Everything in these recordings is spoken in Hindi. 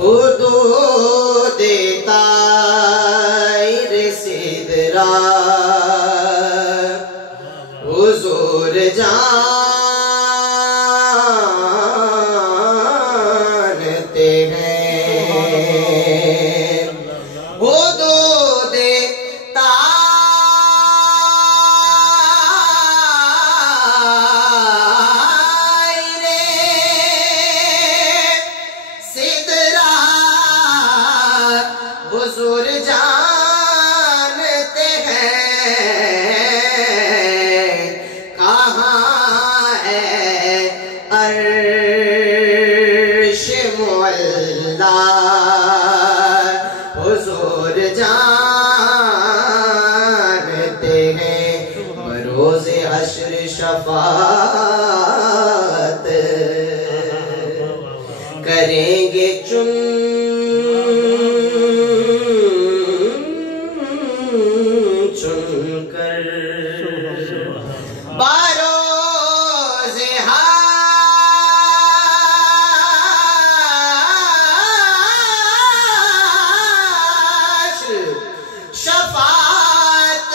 हुदूद ताइर सिदरा हुजूर जानते हैं। हुदूद ताइर सिदरा हुजूर जानते हैं। कहाँ है अर्श मुअल्ला हुजूर जानते हैं। बरोज़े हश्र शफ़ाअत करेंगे चुन चुनकर। बरोज़े हश्र शफ़ाअत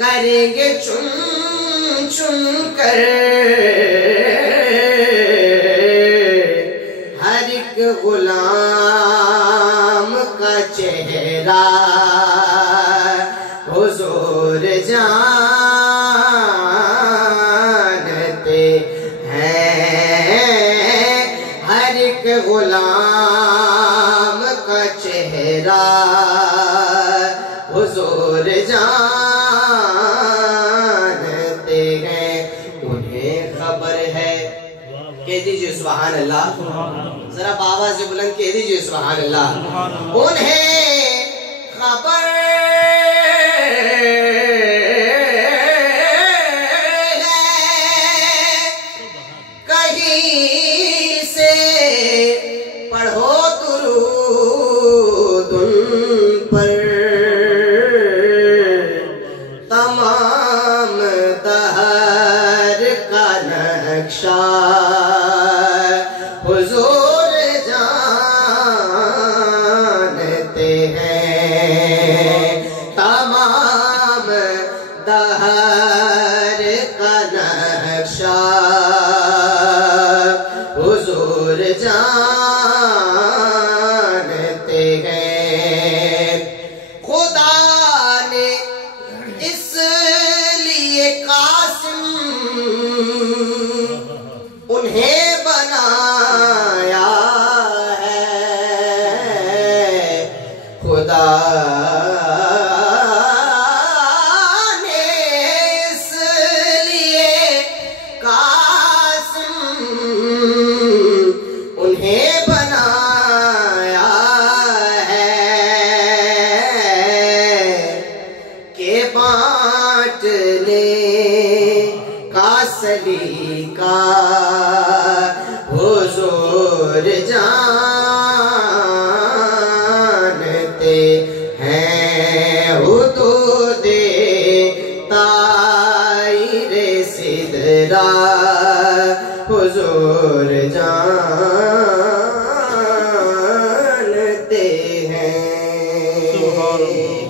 करेंगे चुन चुनकर। हर एक गुलाम का चेहरा हुजूर जानते हैं। हर एक गुलाम का चेहरा हुजूर जानते हैं। उन्हें खबर है, कह दीजिए सुभान अल्लाह, जरा बाबा से बुलंद कह दीजिए सुभान अल्लाह। उन्हें खबर है कहीं से पढ़ो दुरूद उन पर। तमाम दहर का नक्शा हुजूर जानते हैं। तमाम दहर का नक्शा हुजूर जानते हैं। खुदा ने इसलिए कासिम उन्हें बनाया है। खुदा ने इसलिए कासिम उन्हें बनाया है के बांटने का सलीका हुजूर जानते हैं। हुदूद ताइर सिदरा हुजूर जानते हैं।